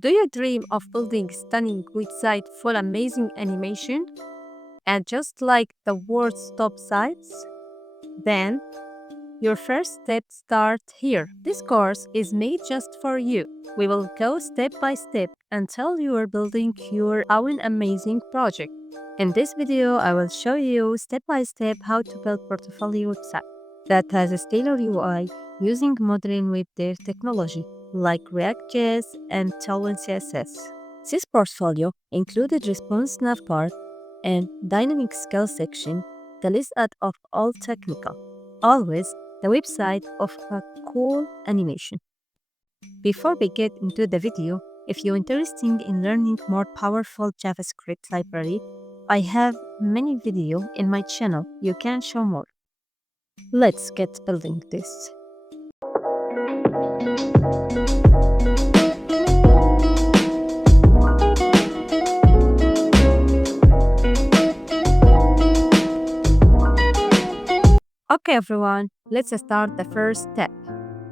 Do you dream of building stunning website full amazing animation and just like the world's top sites? Then your first step starts here. This course is made just for you. We will go step by step until you are building your own amazing project. In this video, I will show you step by step how to build portfolio website that has a stellar UI using modern web dev technology like ReactJS and TailwindCSS. This portfolio included response Navbar and dynamic scale section, the list of all technical. Always the website of a cool animation. Before we get into the video, if you're interested in learning more powerful JavaScript library, I have many videos in my channel. You can show more. Let's get building this. Okay everyone, let's start the first step,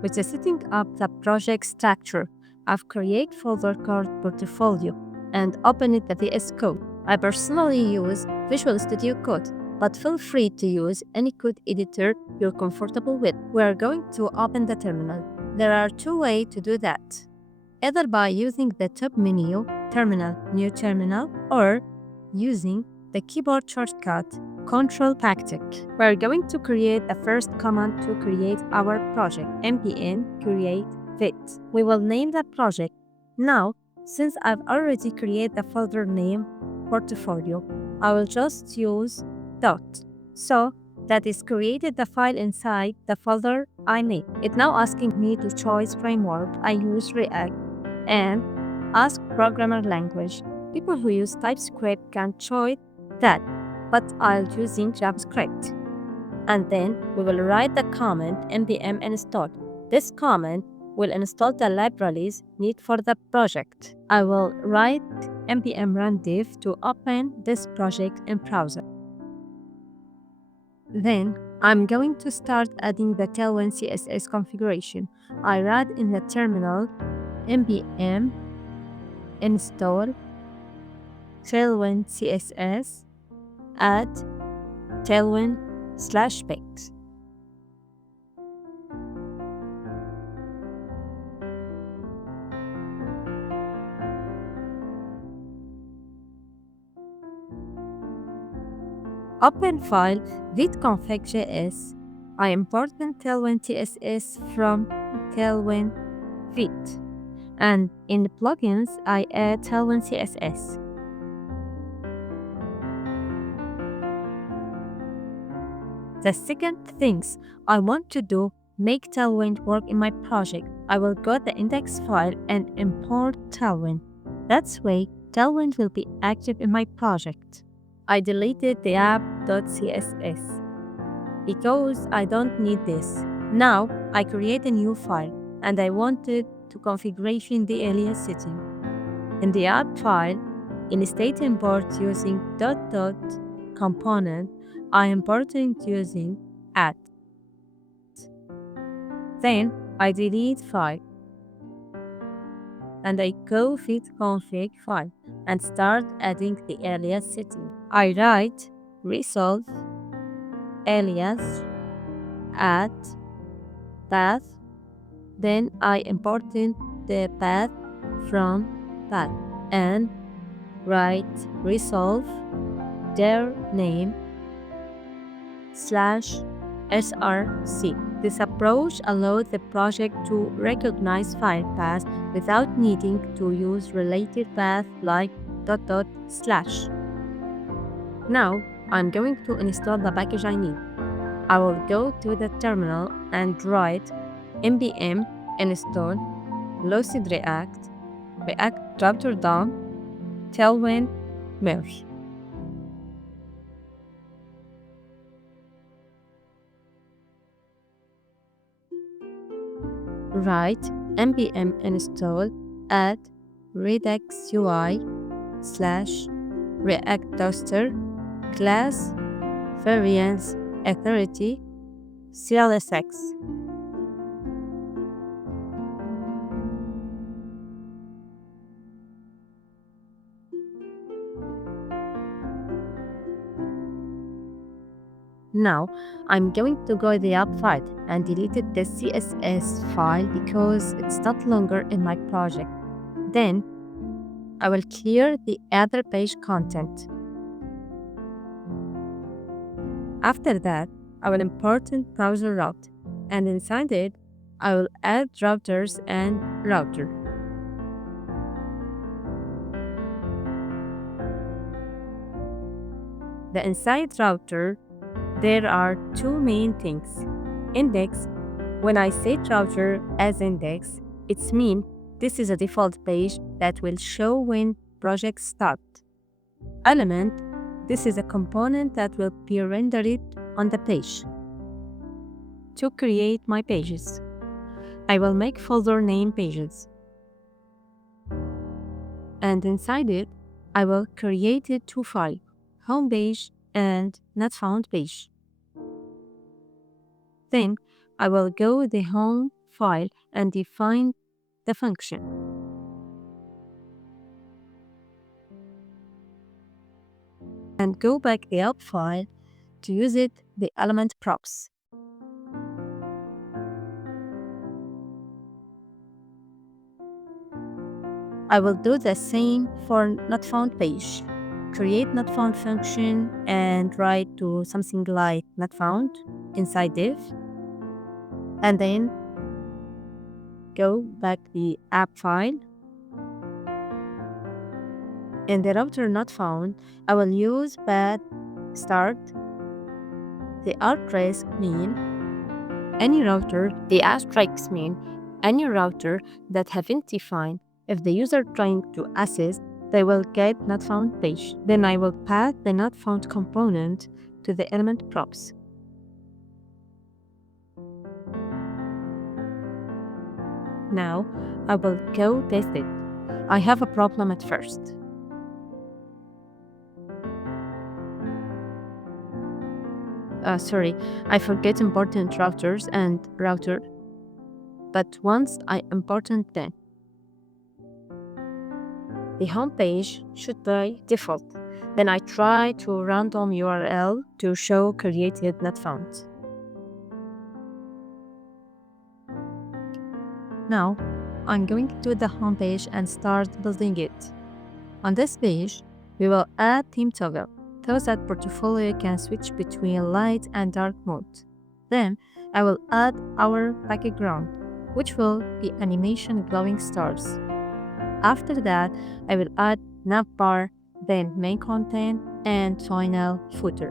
which is setting up the project structure. I've created folder called portfolio and opened the VS Code. I personally use Visual Studio Code, but feel free to use any code editor you're comfortable with. We're going to open the terminal. There are two ways to do that. Either by using the top menu, Terminal, New Terminal, or using the keyboard shortcut, Ctrl Backtick. We're going to create the first command to create our project, npm create vid. We will name the project. Now, since I've already created the folder name portfolio, I will just use dot. So that is created the file inside the folder I made. It's now asking me to choose framework. I use React and ask programmer language. People who use TypeScript can choose that, but I'll using JavaScript. And then we will write the command npm install. This command will install the libraries needed for the project. I will write npm run div to open this project in browser. Then I'm going to start adding the Tailwind CSS configuration. I write in the terminal npm install Tailwind CSS add tailwind/pics. Open file vidconfig.js. I import Tailwind CSS from Tailwind vid. And in the plugins, I add Tailwind CSS. The second things I want to do, make Tailwind work in my project. I will go to the index file and import Tailwind. That way, Tailwind will be active in my project. I deleted the app.css because I don't need this. Now, I create a new file and I wanted to configuration the alias setting. In the app file, in state import using .component, I imported using add. Then I delete file and I go vidconfig file and start adding the alias setting. I write resolve alias add path. Then I imported the path from path and write resolve their name /src. This approach allows the project to recognize file paths without needing to use related paths like .. Now, I'm going to install the package I need. I will go to the terminal and write npm install Lucid React Raptor DOM Tailwind merge. Write npm install add redux UI /react toaster class variance authority CLSX. Now, I'm going to go to the app file and deleted the CSS file because it's not longer in my project. Then, I will clear the other page content. After that, I will import a browser route, and inside it, I will add routers and router. The inside router, there are two main things. Index. When I set router as index, it means this is a default page that will show when projects start. Element. This is a component that will be rendered on the page. To create my pages, I will make folder name pages. And inside it, I will create two files, home page and not found page. Then I will go to the home file and define the function. And go back the app file to use the element props. I will do the same for not found page. Create not found function and write to something like not found inside div. And then go back the app file. In the router not found, I will use bad start. The asterisk mean any router. The asterisks mean any router that haven't defined. If the user trying to access, they will get not found page. Then I will pass the not found component to the element props. Now I will go test it. I have a problem at first. Sorry, I forget important routers and router. But once I important them, the home page should be default. Then I try to random URL to show created not found. Now, I'm going to the home page and start building it. On this page, we will add theme toggle so that portfolio can switch between light and dark mode. Then, I will add our background, which will be animation glowing stars. After that, I will add Navbar, then main content, and final footer.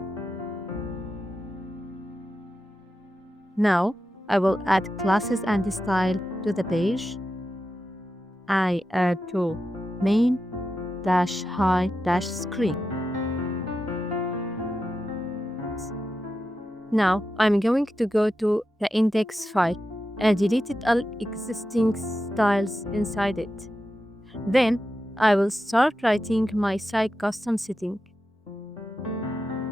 Now, I will add classes and style to the page. I add to main-high-screen. Now, I'm going to go to the index file and delete all existing styles inside it. Then, I will start writing my site custom setting.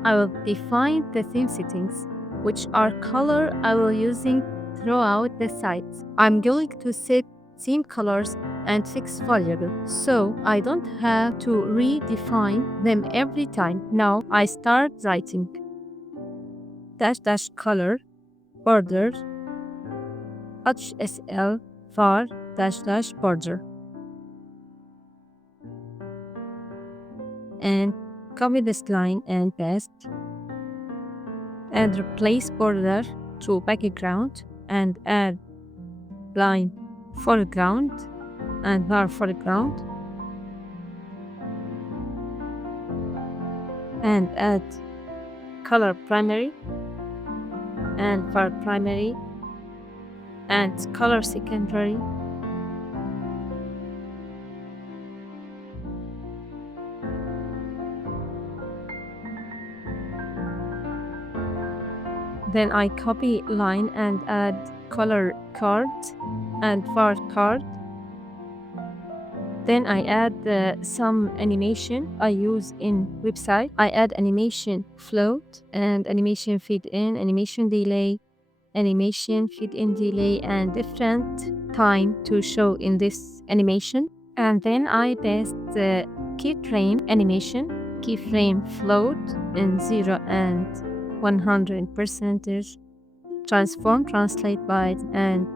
I will define the theme settings, which are color I will using throughout the site. I'm going to set theme colors and fixed variable, so I don't have to redefine them every time. Now I start writing --color border HSL var --border and copy this line and paste and replace border to background and add line foreground and var foreground and add color primary and var primary and color secondary Then I copy line and add color card and var card. Then I add some animation I use in website. I add animation float and animation feed in, animation delay, animation feed in delay, and different time to show in this animation. And then I paste the keyframe animation, keyframe float in 0 and 100 percentage, transform, translate byte, and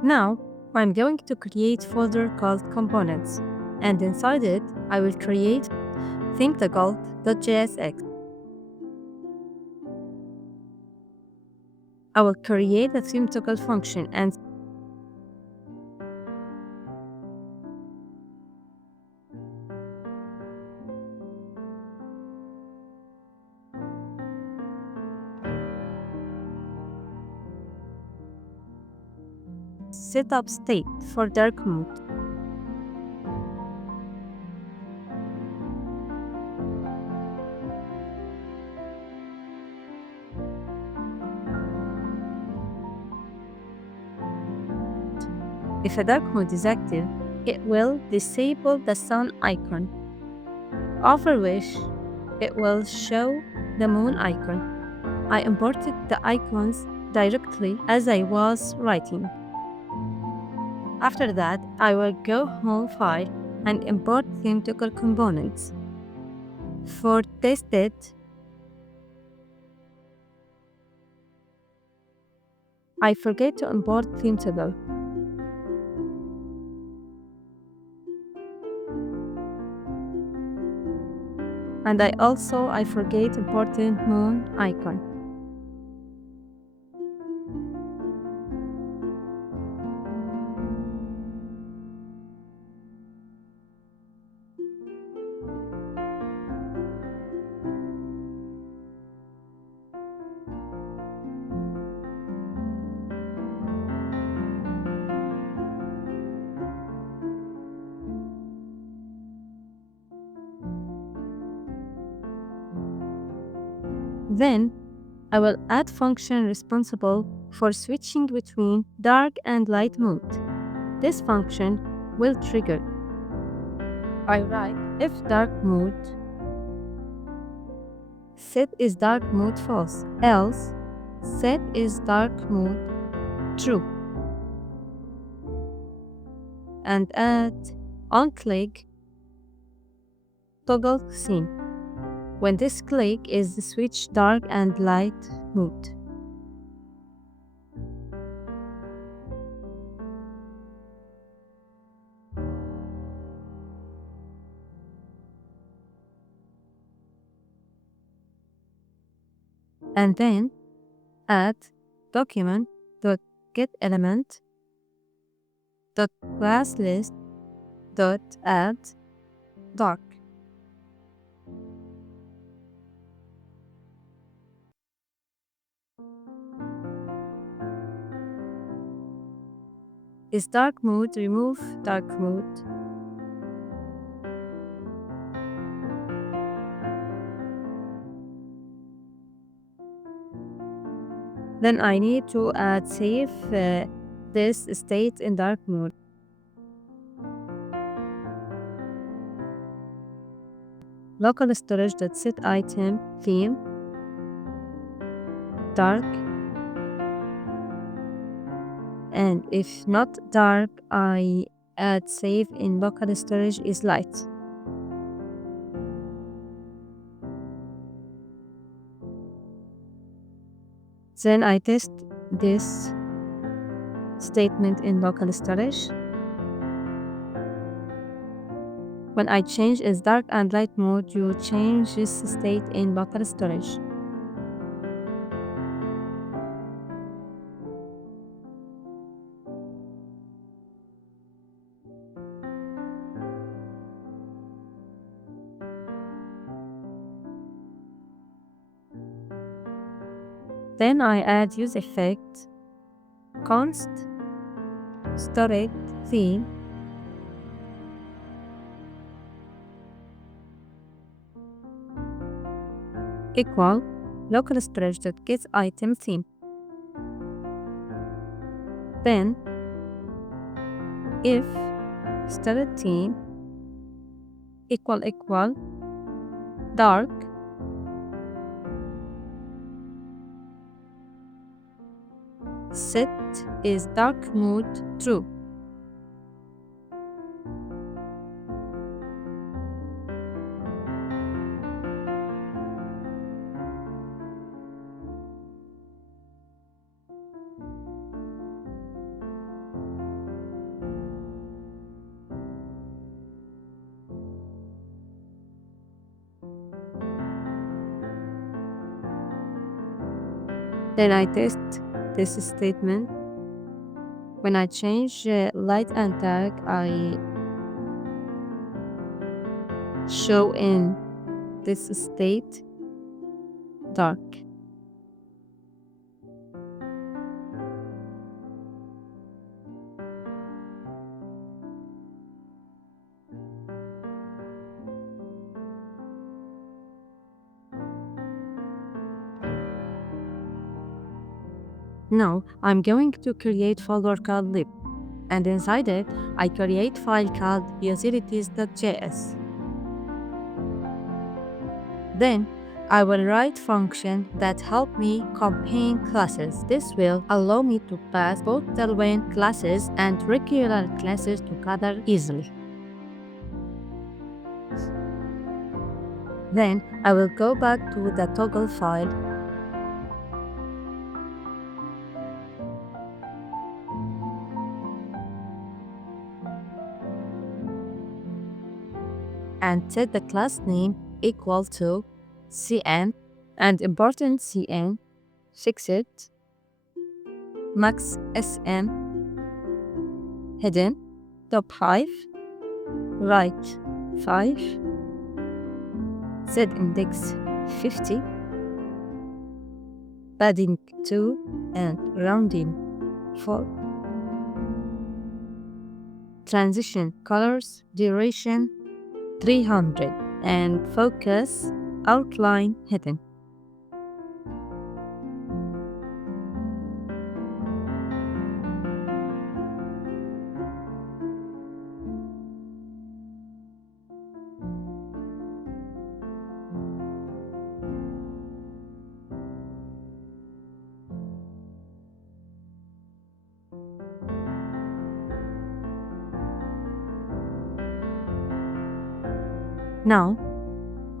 Now, I'm going to create folder called components, and inside it, I will create theme.js. I will create a theme toggle function and set up state for dark mode. If a dark mode is active, it will disable the sun icon, after which it will show the moon icon. I imported the icons directly as I was writing. After that, I will go home file and import theme toggle components. For test it, I forget to import theme toggle. And I forget importing moon icon. Then, I will add function responsible for switching between dark and light mode. This function will trigger. I write if dark mode set is dark mode false, else set is dark mode true. And add on-click toggle theme. When this click is the switch dark and light mode. and then add document.getElement dot class list dot add dark. Is dark mode, remove dark mode. Then I need to save this state in dark mode. Local storage.set item theme dark, and if not dark, I add save in local storage is light. Then I test this statement in local storage. When I change is dark and light mode, you change this state in local storage. Then I add use effect, const storage theme equal local storage.get item theme. Then if storage theme equal dark, set is dark mode true. Then I test this statement. When I change light and dark, I show in this state dark. Now I'm going to create folder called lib, and inside it I create file called utilities.js. Then I will write function that help me combine classes. This will allow me to pass both Tailwind classes and regular classes together easily. Then I will go back to the toggle file and set the class name equal to cn and important cn, fix it, max sm, hidden, top 5, right 5, z index 50, padding 2 and rounding 4, transition colors duration 300 and focus outline hidden. Now,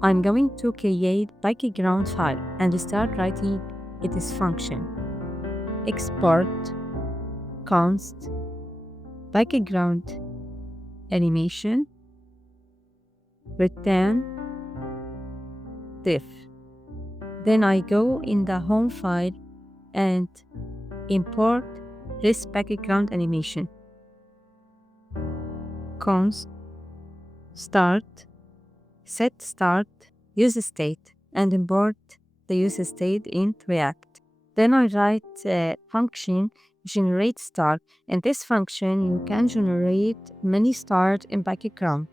I'm going to create background file and start writing its function. Export const background animation return diff. Then I go in the home file and import this background animation. Const start, set start, use state, and import the use state in React. Then I write a function generate start. In this function, you can generate many stars in background.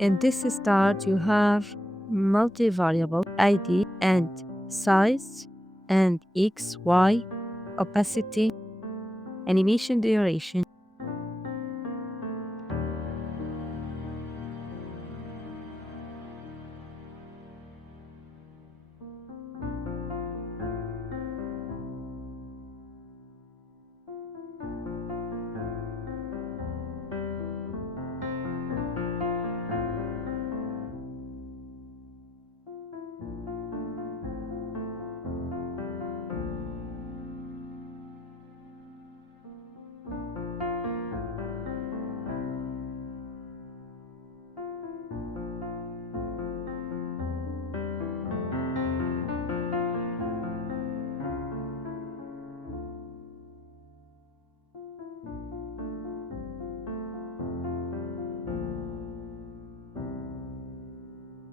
In this start, you have multi-variable ID and size and X, Y, opacity, animation duration,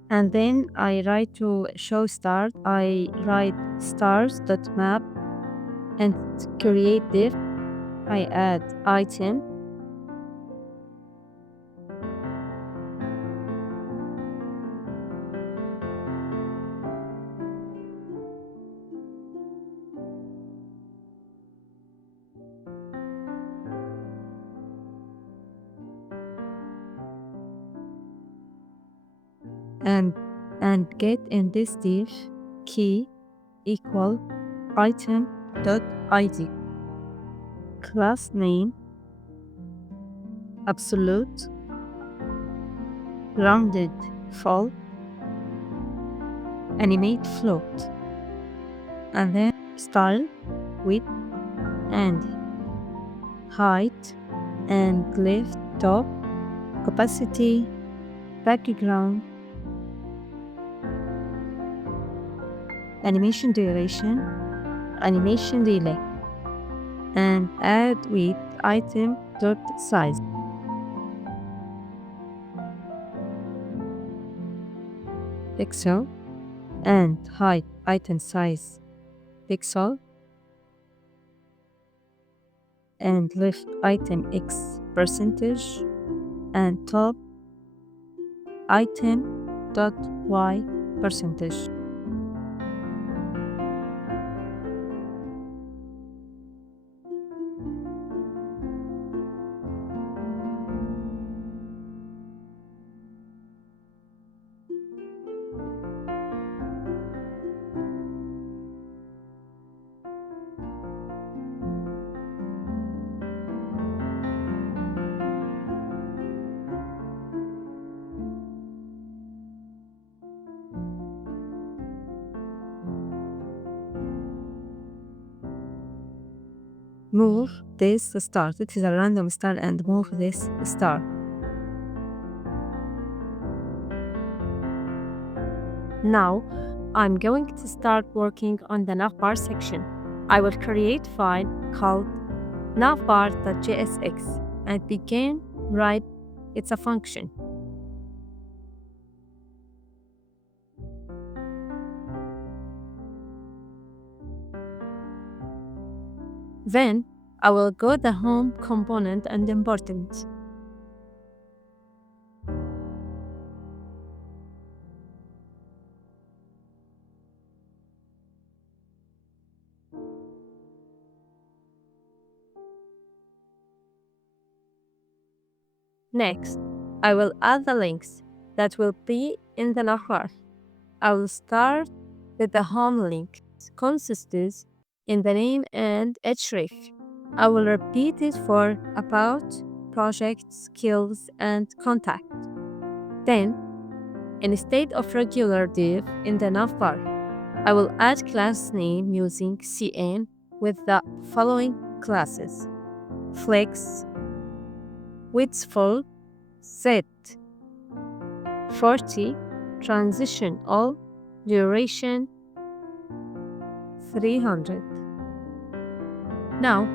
and then I write to show start. I write stars.map and create div. I add item and get in this div key equal item.id. Class name absolute rounded full animate float, and then style width and height and left top opacity background animation duration animation delay, and add with item.size. Pixel and height item size pixel and left item x percentage and top item.y percentage. Move this star. It is a random star and move this star. Now, I'm going to start working on the Navbar section. I will create file called navbar.jsx and begin write it's a function. Then I will go the home component and import it. Next, I will add the links that will be in the navbar. I will start with the home link. It consists in the name and href. I will repeat it for about, project, skills, and contact. Then, instead of regular div in the navbar, I will add class name using cn with the following classes: flex, widthful, set, 40, transition all, duration 300. Now,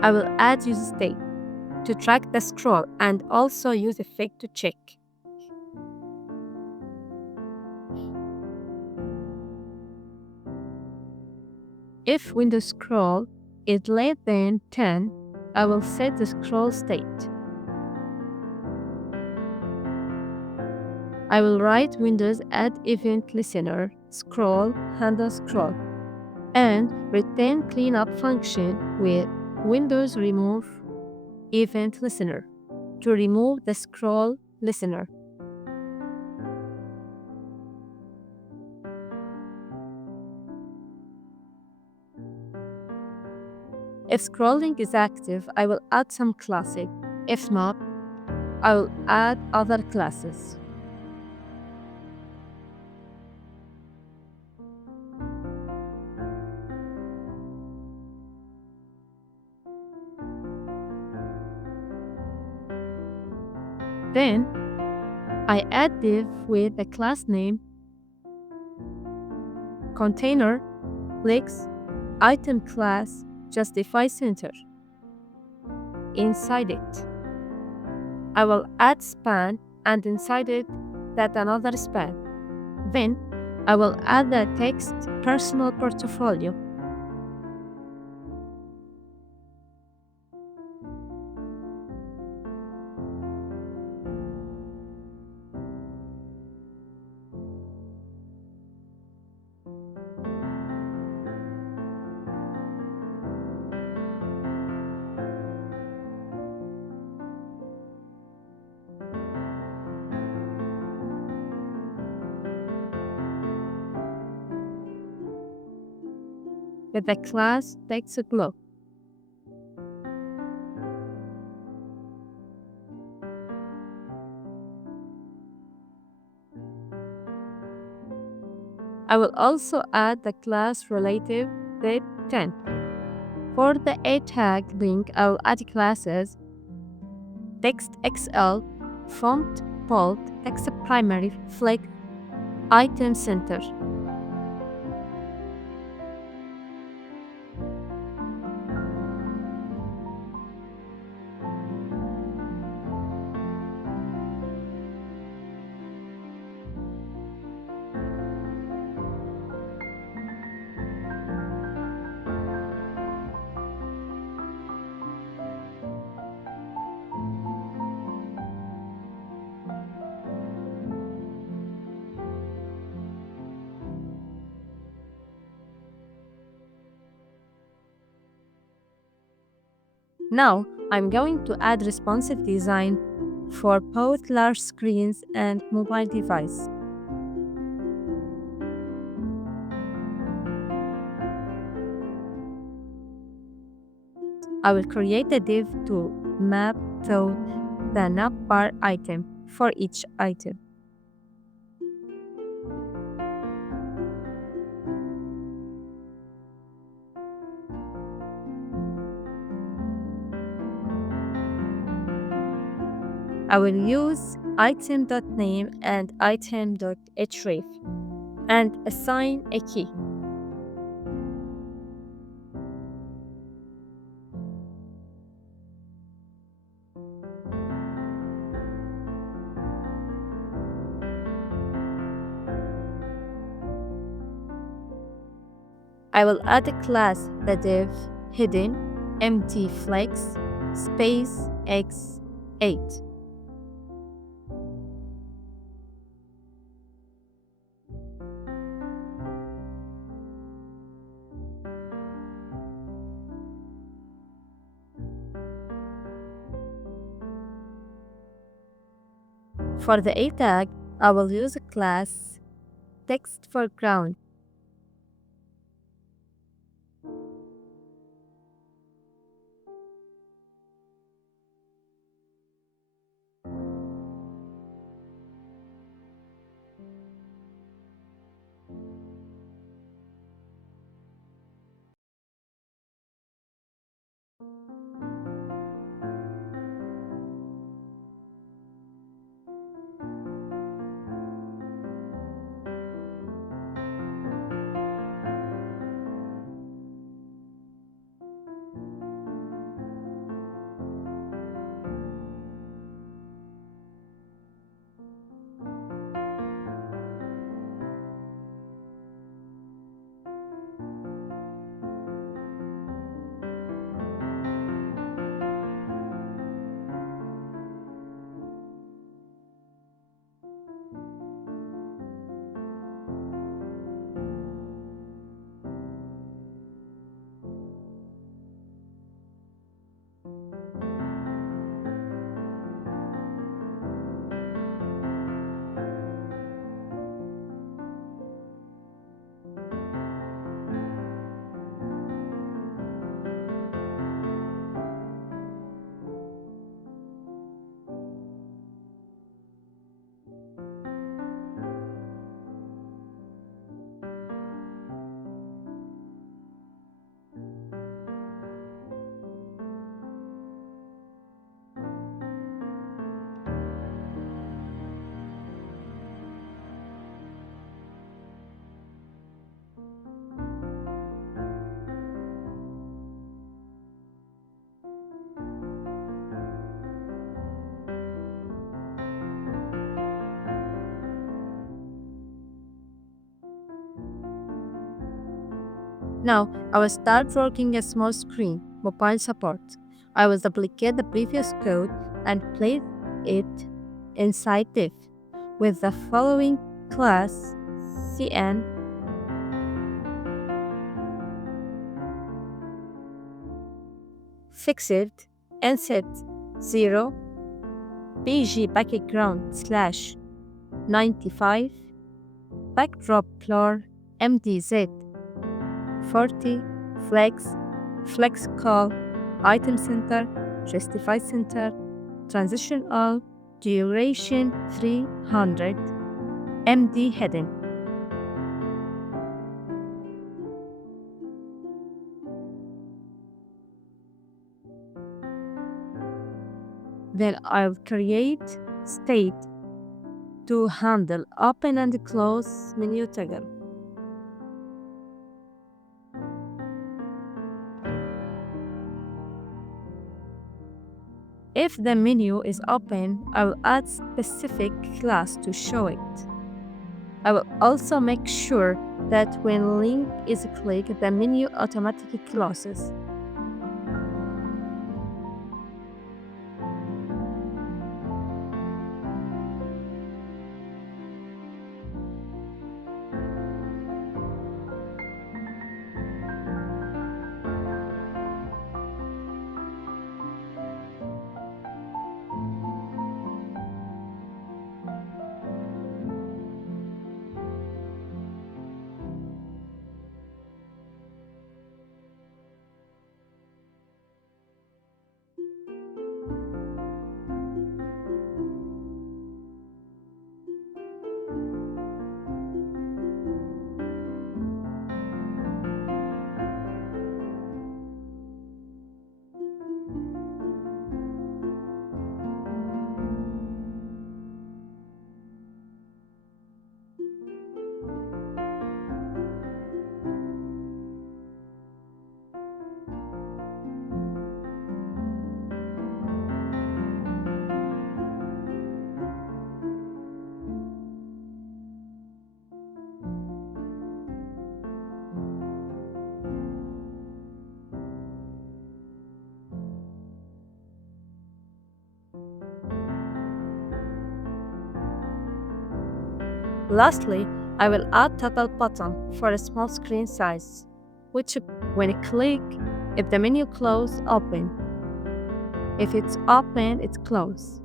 I will add use state to track the scroll and also use effect to check. If Windows scroll is less than 10, I will set the scroll state. I will write Windows add event listener scroll handle scroll and return cleanup function with Windows remove event listener to remove the scroll listener. If scrolling is active, I will add some classes. If not, I will add other classes. Then, I add div with the class name, container, flex, item class, justify center. Inside it, I will add span and inside it, that another span. Then, I will add the text personal portfolio. With the class text glow. I will also add the class relative date 10. For the A tag link, I will add classes text XL, font bold, text primary, flag, item center. Now, I'm going to add responsive design for both large screens and mobile device. I will create a div to map to the navbar item for each item. I will use item.name and item.href and assign a key. I will add a class the div hidden empty flex space x8. For the A tag, I will use a class text foreground. Now, I will start working a small screen, mobile support. I will duplicate the previous code and place it inside div with the following class cn fixed and set 0 bg background slash 95 backdrop blur mdz 40 flex call item center justify center transition all duration 300 md heading. Then I'll create state to handle open and close menu toggle. If the menu is open, I will add specific class to show it. I will also make sure that when link is clicked, the menu automatically closes. Lastly, I will add toggle button for a small screen size, which when I click, if the menu close, open. If it's open, it's closed.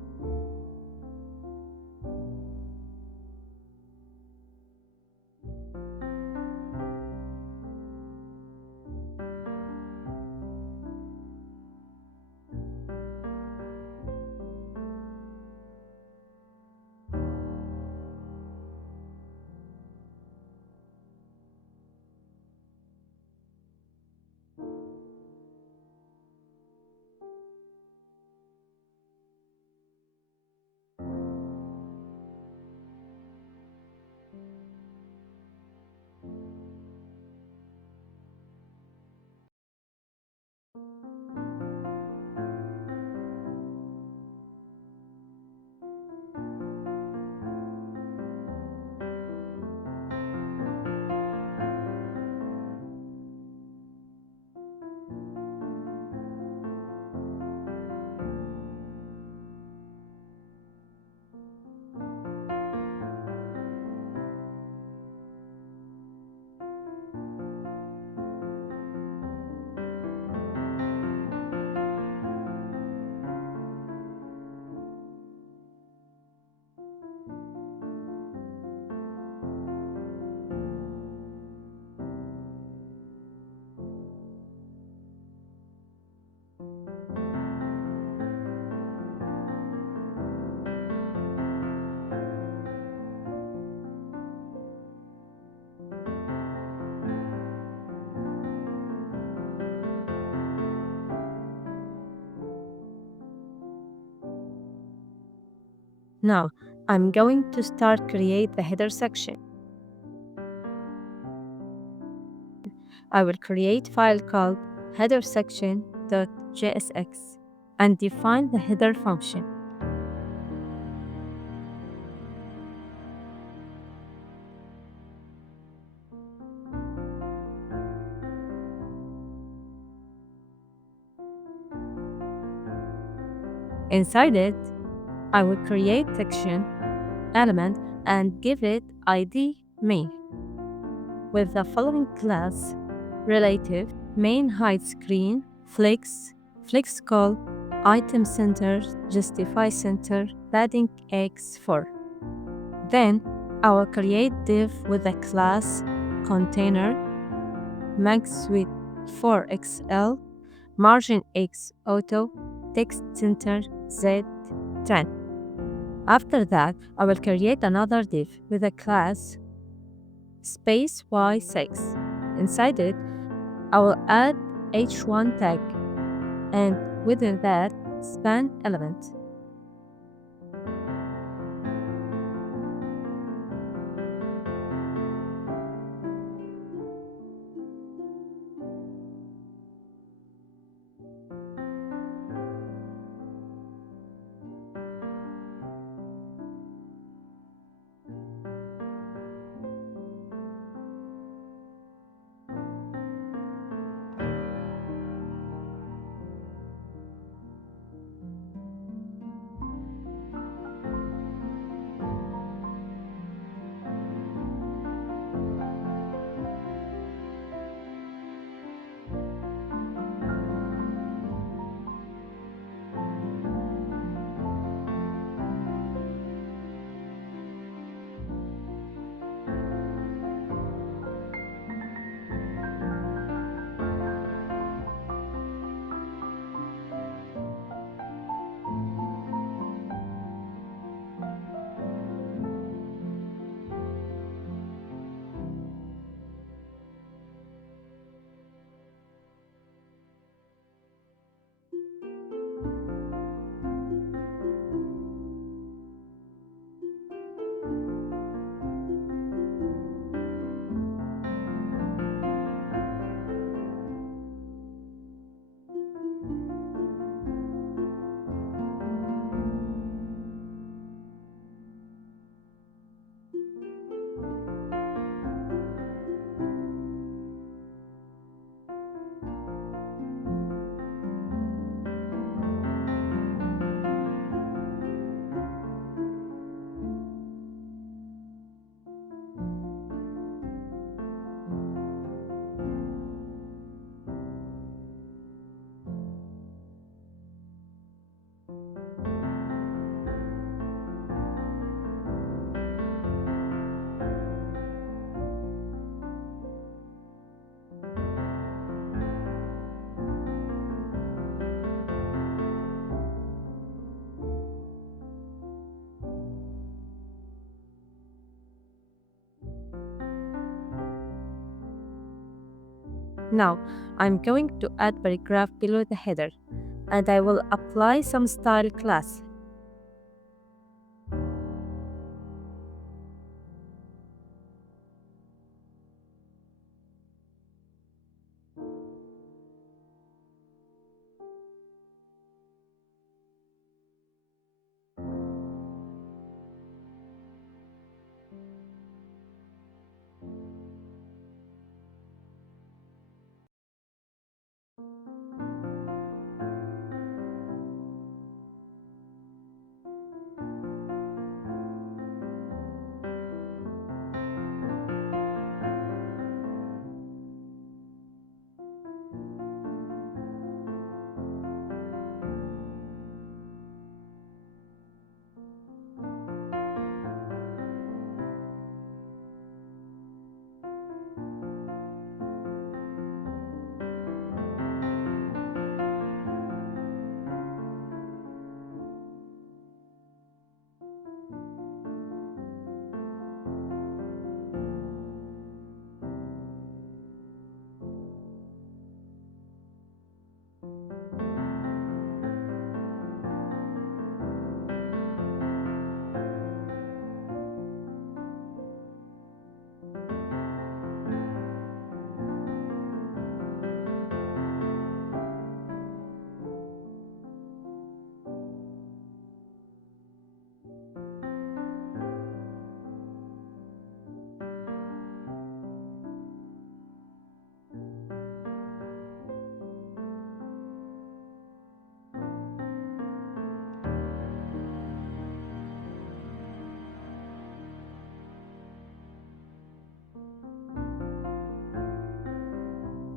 Now, I'm going to start create the header section. I will create file called headersection.jsx and define the header function. Inside it, I will create section element and give it ID main with the following class: relative, main height screen, flex call, item center, justify center, padding x4. Then I will create div with the class container, max width 4xl, margin x auto, text center z10. After that, I will create another div with a class space y6. Inside it, I will add h1 tag and within that, span element. Now, I'm going to add paragraph below the header, and I will apply some style class.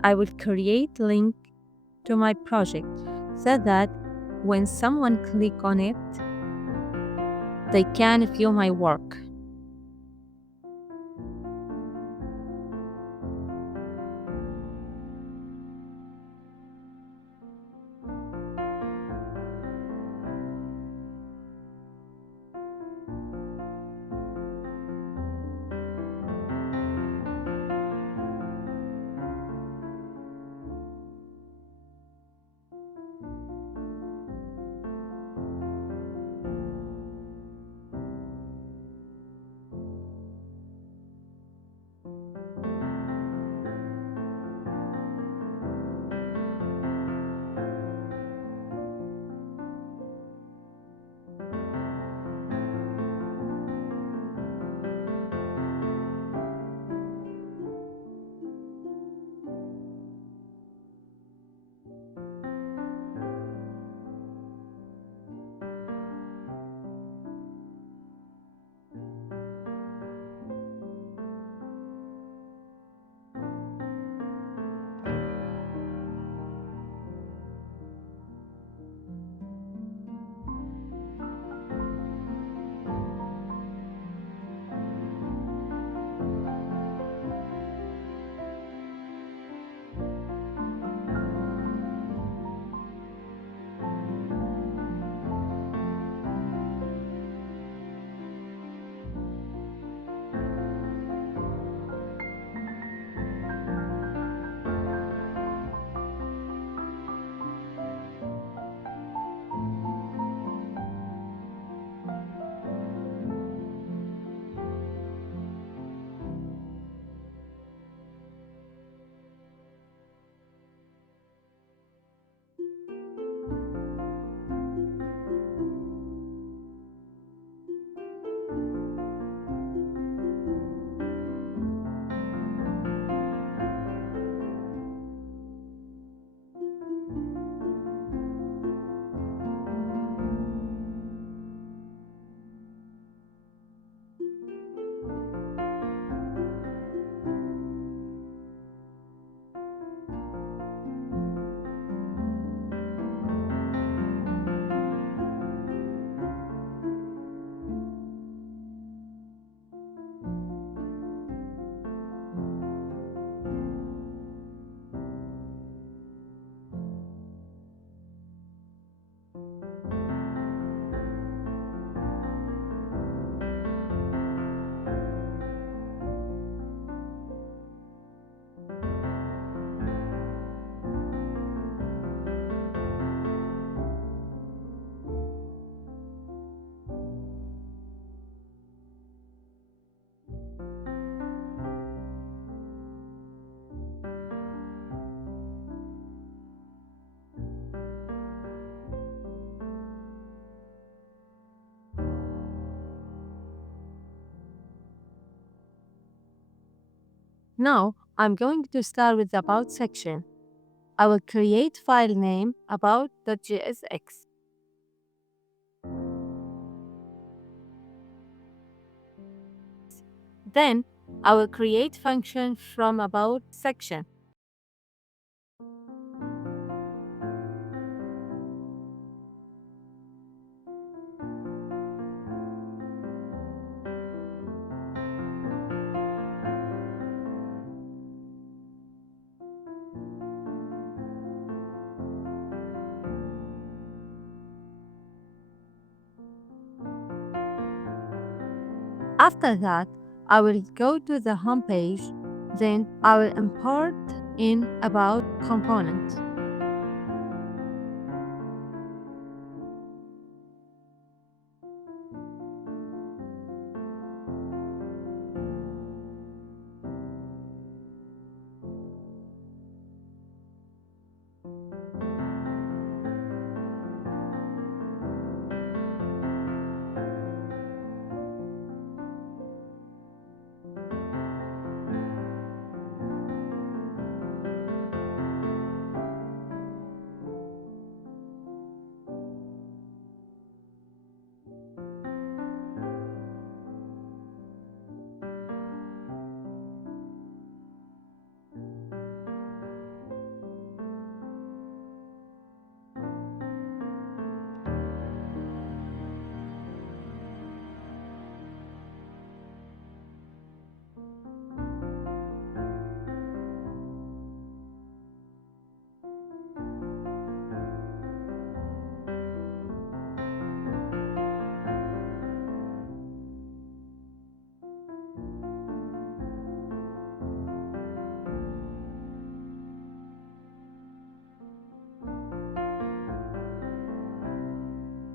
I will create a link to my project so that when someone click on it, they can view my work. Now, I'm going to start with the About section. I will create file name about.jsx. Then, I will create function from About section. After that, I will go to the home page. Then I will import in About component.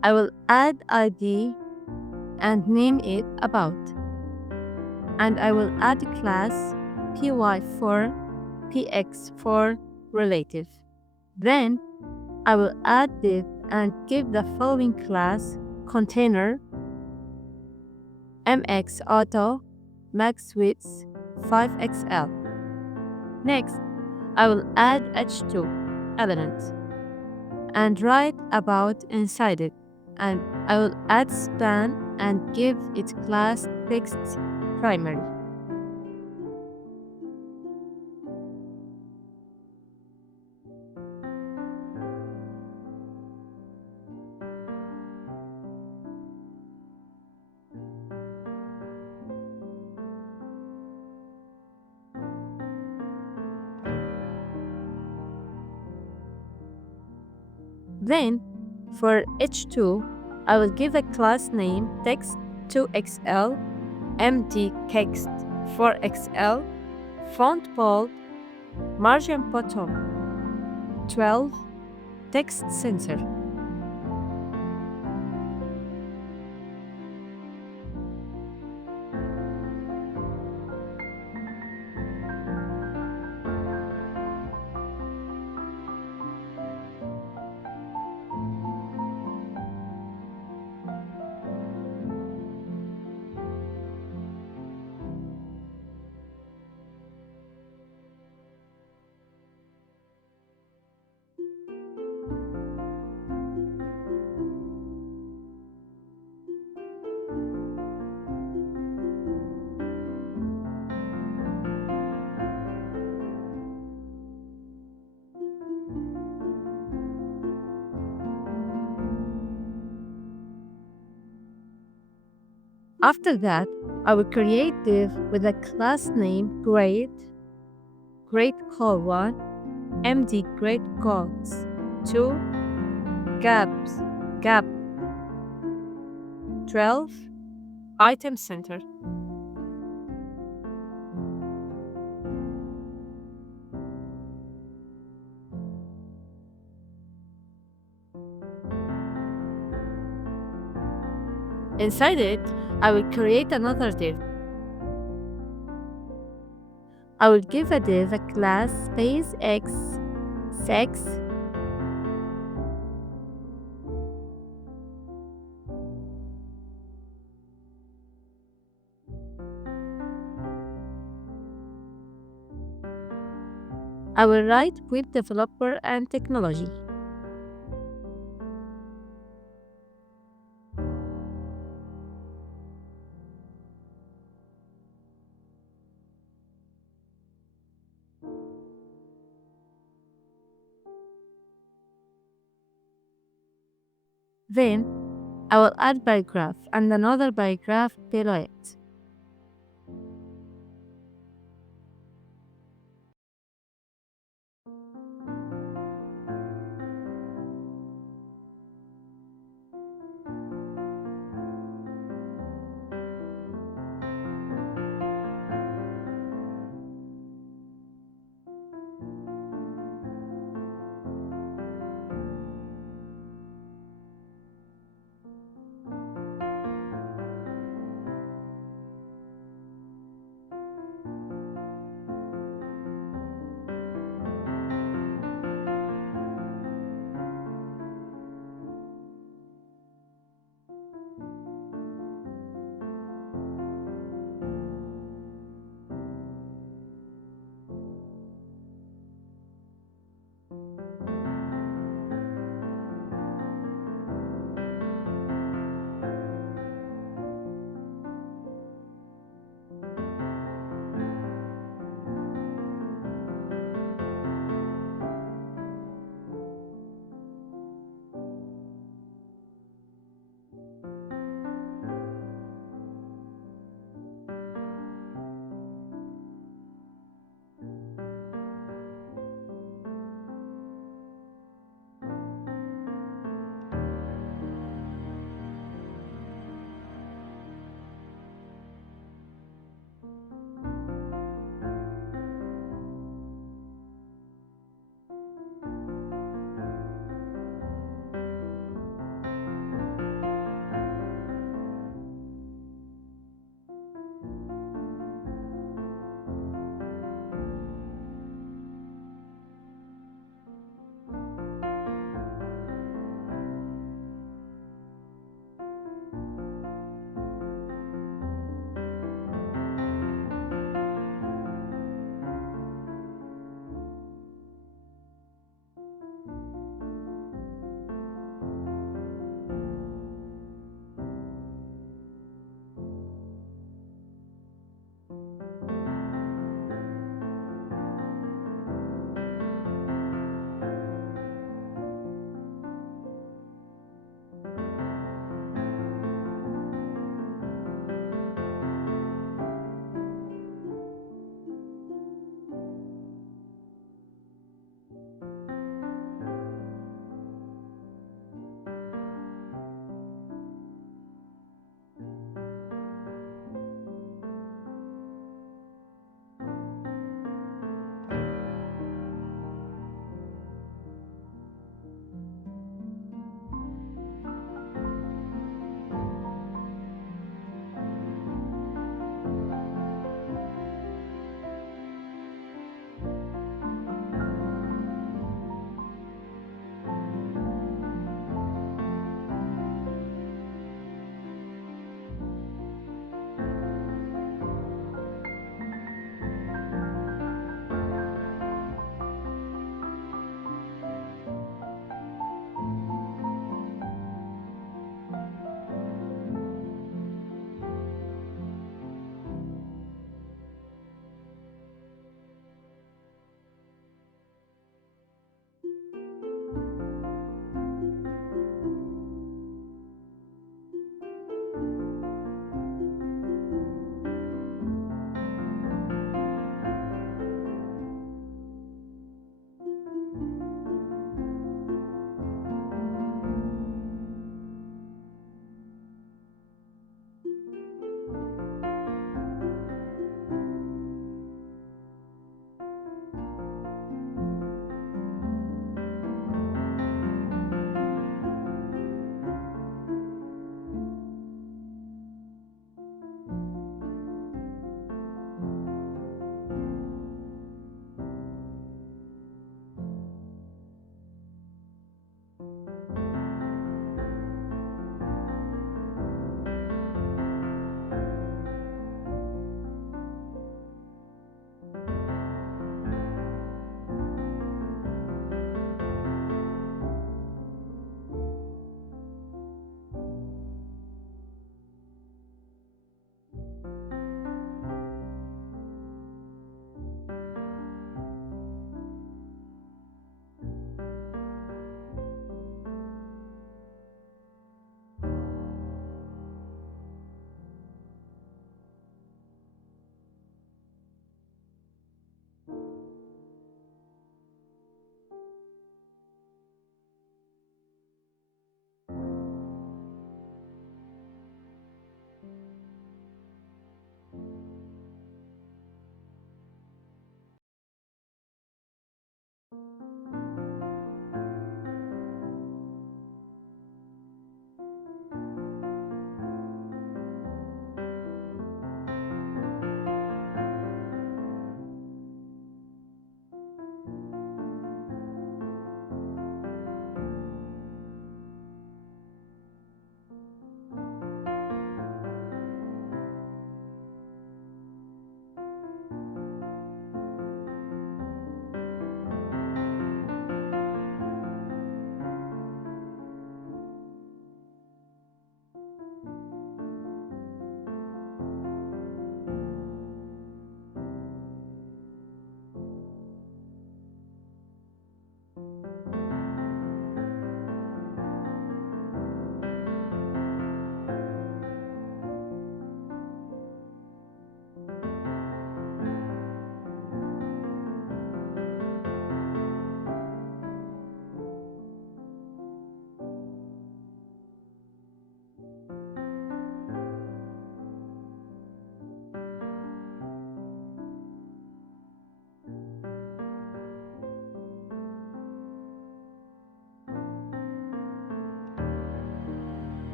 I will add ID and name it About. And I will add a class py for px for relative. Then I will add div and give the following class container mx auto max width 5xl. Next, I will add h2 element and write About inside it, and I will add span and give it class text primary. Then, for h2, I will give a class name text2xl, empty text 4xl, font bold, margin bottom 12, text center. After that, I will create div with a class name grade call1, md grade calls 2, gaps gap 12, item center. Inside it, I will create another div. I will give a div a class space x sex I will write web developer and technology. Then I will add paragraph and another paragraph below it.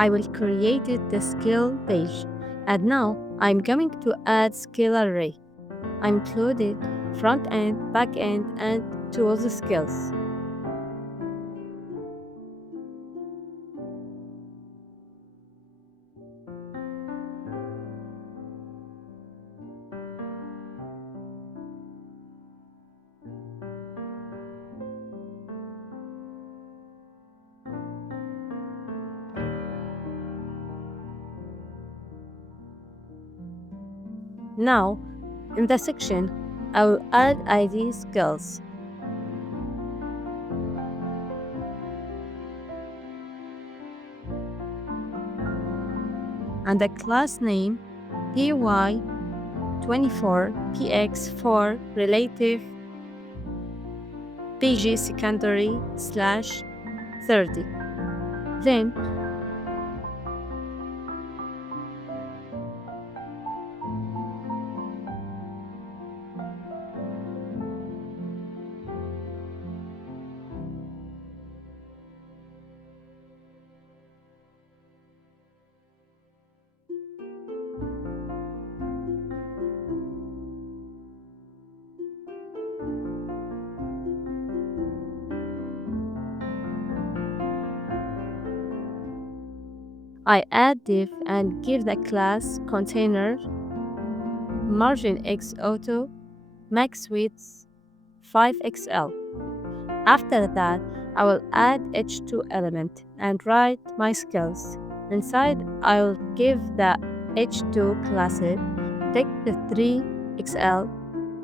I will create the skill page. And now I'm going to add skill array. I included front end, back end, and tools skills. Now, in the section, I will add ID skills. And the class name PY24PX4 relative PG secondary /30. Then I add div and give the class container margin X auto max width 5XL. After that, I will add H2 element and write my skills. Inside, I will give the H2 class text 3XL,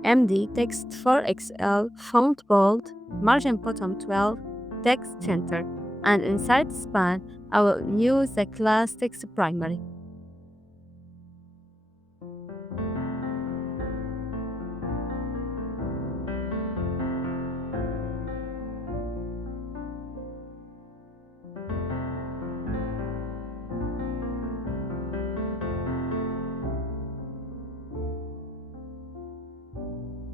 MD text 4XL, font bold, margin bottom 12, text center, and inside span, I will use the class text primary.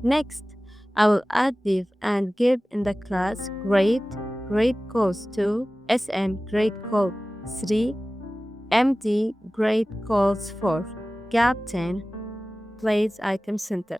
Next, I will add div and give in the class grade calls 2, SM grade call 3, MD grade calls 4, gap 10, place item center.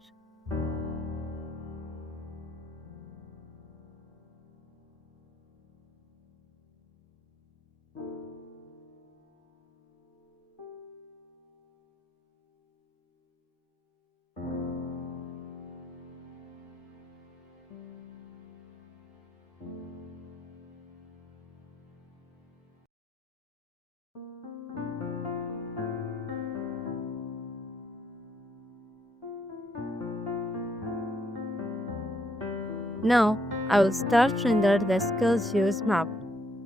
Now, I will start render the skills use map.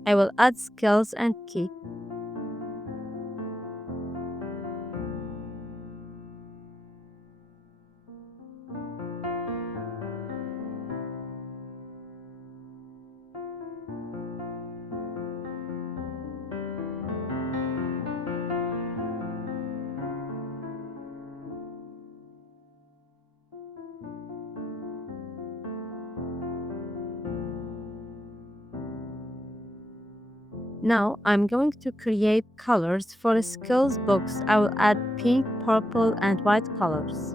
I will add skills and key. Now I'm going to create colors for a skills box. I will add pink, purple, and white colors.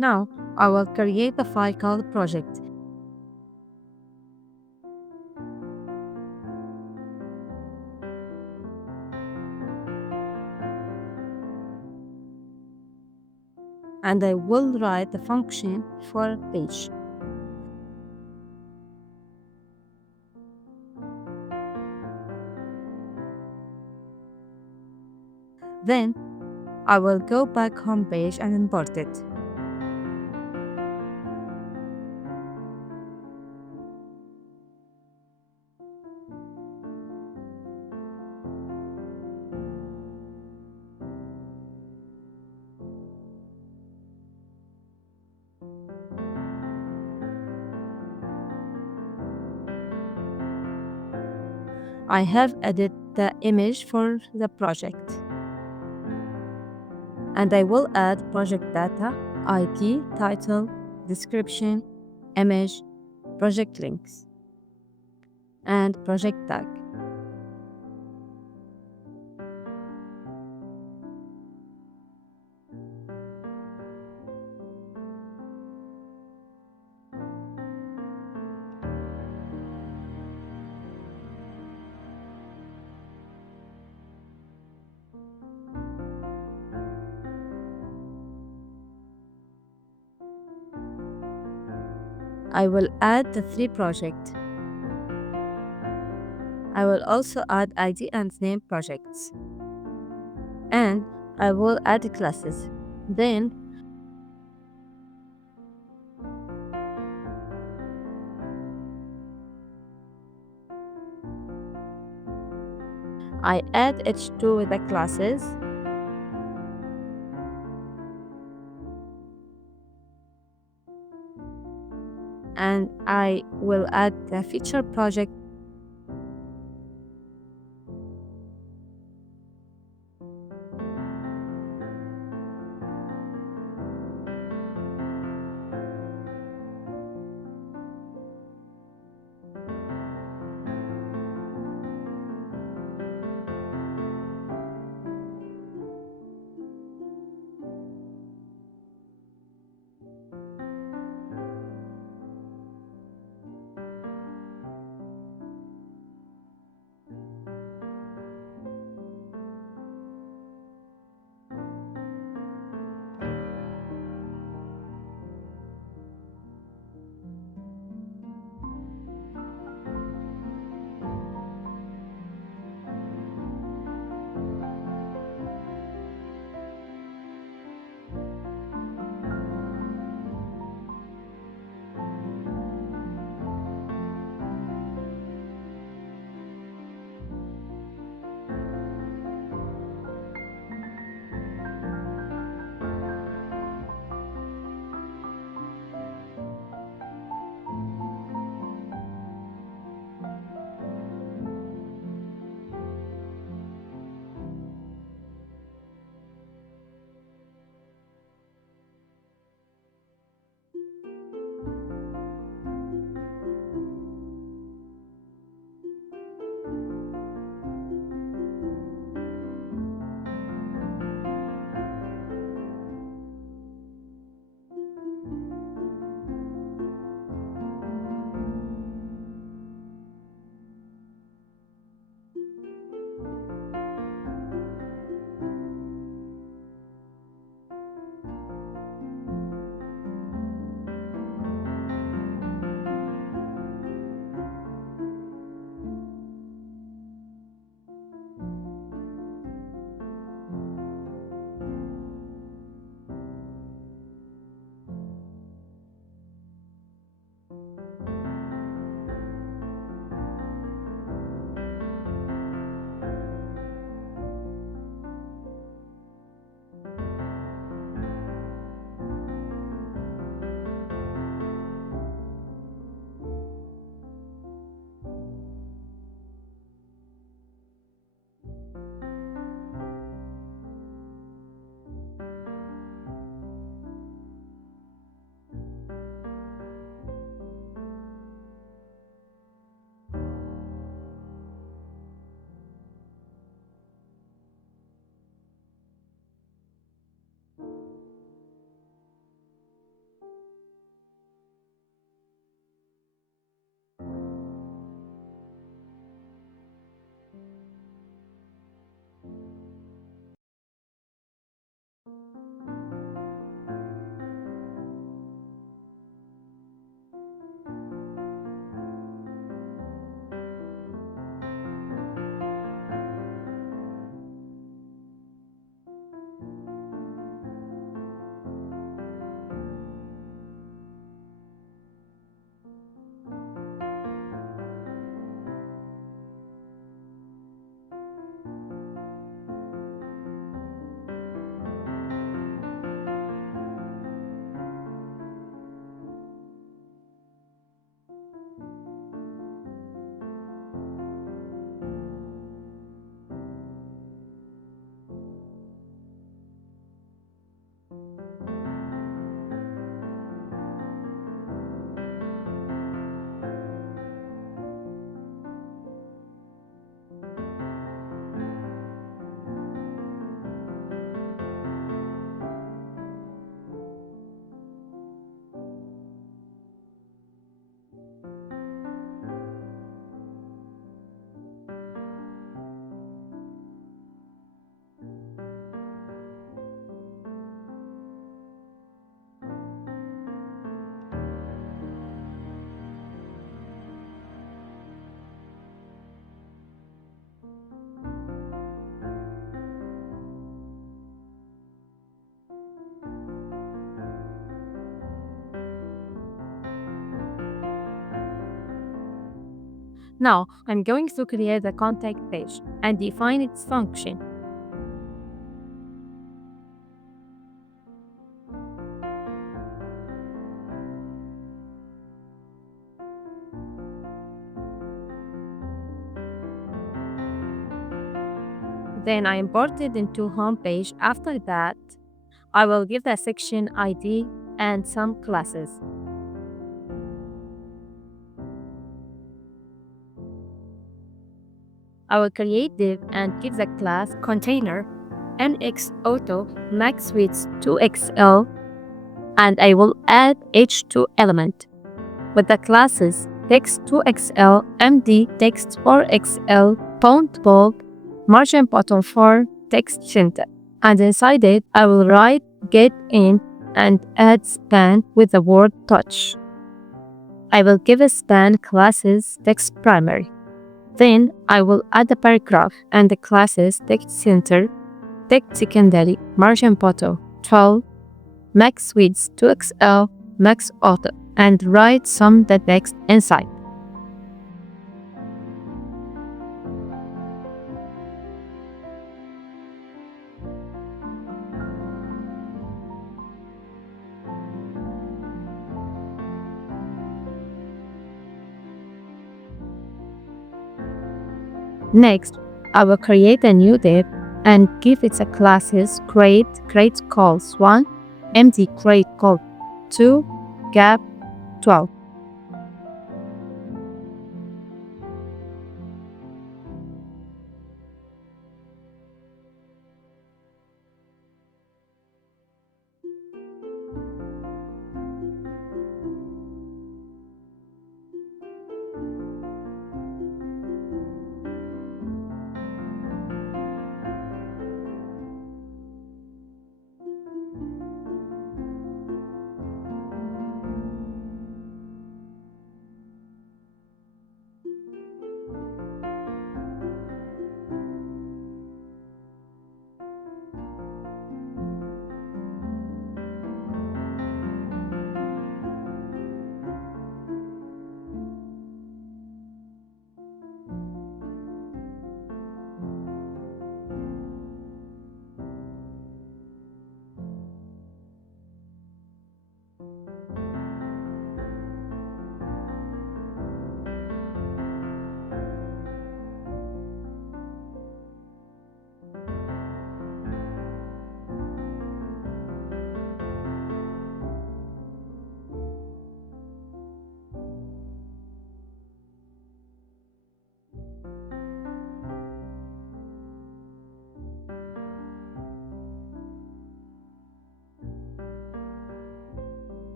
Now, I will create a file called project. And I will write the function for page. Then, I will go back home page and import it. I have added the image for the project. And I will add project data, ID, title, description, image, project links, and project tag. I will add the three projects. I will also add ID and name projects. And I will add classes. Then I add H2 with the classes. And I will add the feature project. Now, I'm going to create the contact page and define its function. Then I import it into home page. After that, I will give the section ID and some classes. I will create div and give the class container nxAuto maxWidth 2xl, and I will add h2 element with the classes text2xl, md text4xl, font bold, margin bottom 4, text center. And inside it, I will write get in and add span with the word touch. I will give a span classes text primary. Then I will add a paragraph and the classes text center, text secondary, margin bottom 12, max width 2xl, max auto, and write some the text inside. Next, I will create a new div and give it a classes create calls 1, empty create call 2, gap 12.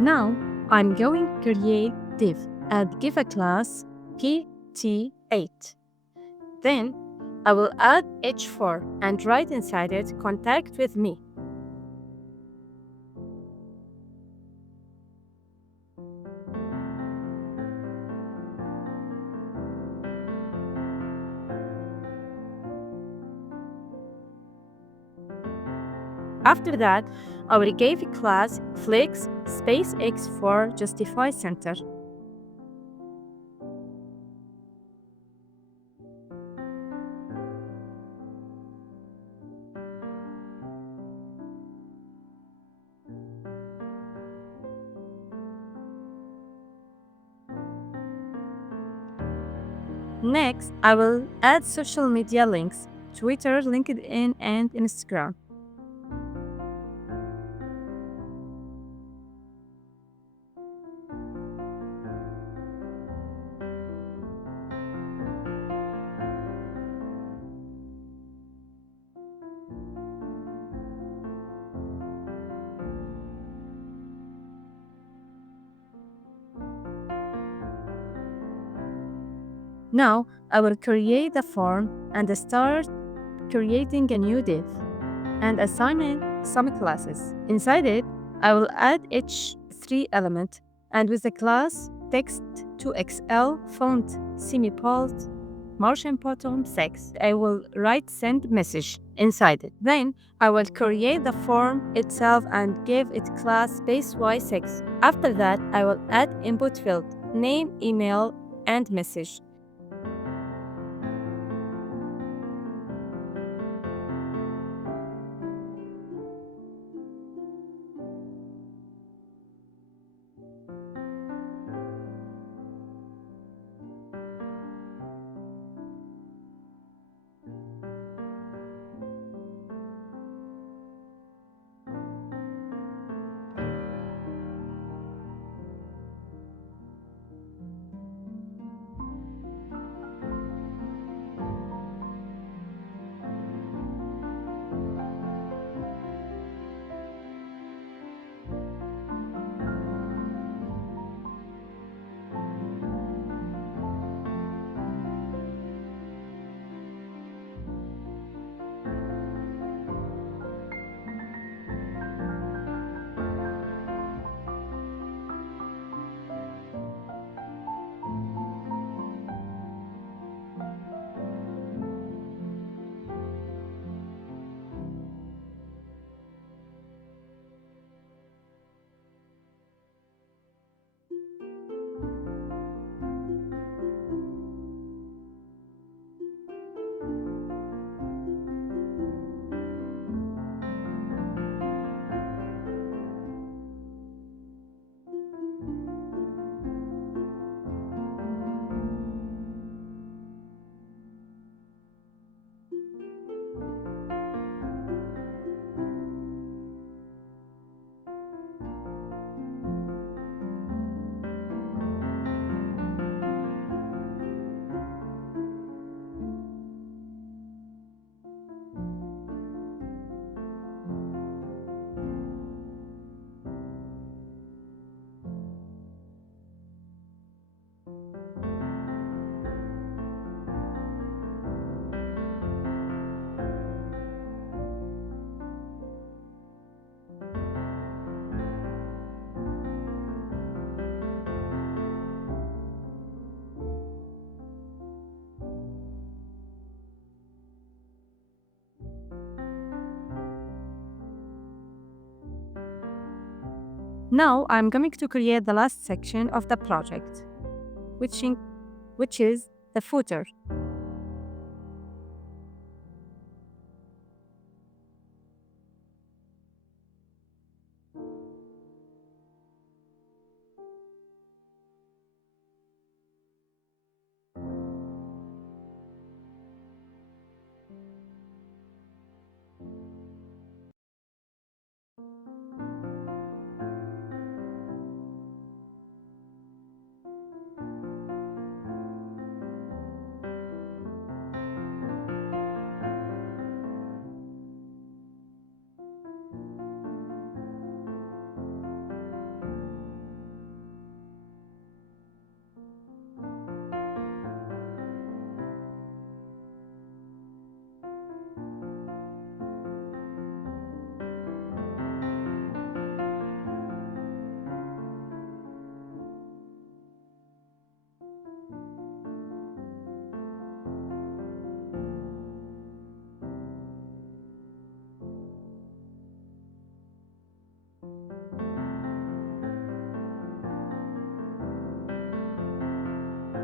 Now, I'm going to create div and give a class pt8. Then, I will add h4 and write inside it contact with me. After that, I will give a class flex space x for justify center. Next, I will add h4 and write inside it contact with me. After that, I will give a class flex space x for justify center. After that, I will give a class flex space x for justify center. Flex space x for justify center. Next, I will add social media links: Twitter, LinkedIn, and Instagram. Now, I will create the form and start creating a new div and assign it some classes. Inside it, I will add each 3 element and with the class text to XL font semi-bold margin bottom 6, I will write send message inside it. Then I will create the form itself and give it class space y6. After that, I will add input field, name, email, and message. Now I'm going to create the last section of the project, which is the footer.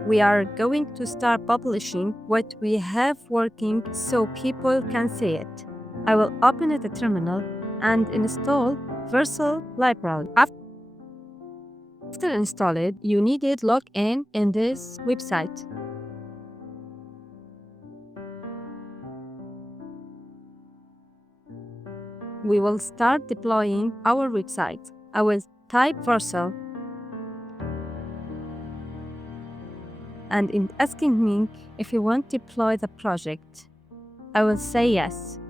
We are going to start publishing what we have working so people can see it. I will open it a terminal and install vercel library. After install it, you needed log in this website. We will start deploying our website. I will type vercel and in asking me if you want to deploy the project. I will say yes.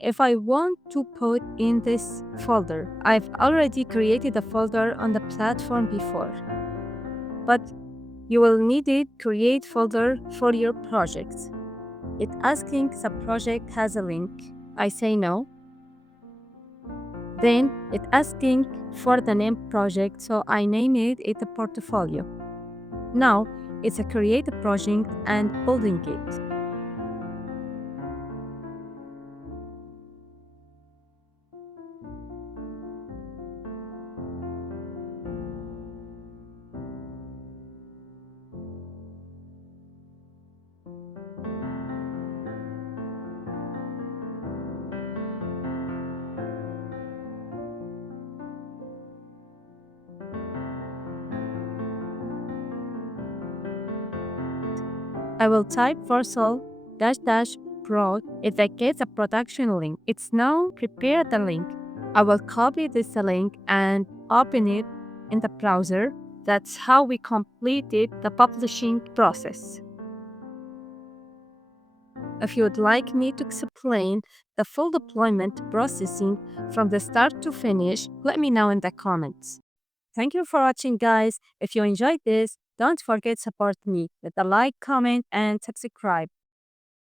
If I want to put in this folder, I've already created a folder on the platform before. But You will need it create folder for your projects. It's asking the project has a link. I say no. Then it's asking for the name project, so I name it a portfolio. Now it's a create a project and building it. I will type vercel dash dash prod. If I get a production link, it's now prepare the link. I will copy this link and open it in the browser. That's how we completed the publishing process. If you would like me to explain the full deployment processing from the start to finish, let me know in the comments. Thank you for watching, guys. If you enjoyed this, don't forget to support me with a like, comment, and subscribe.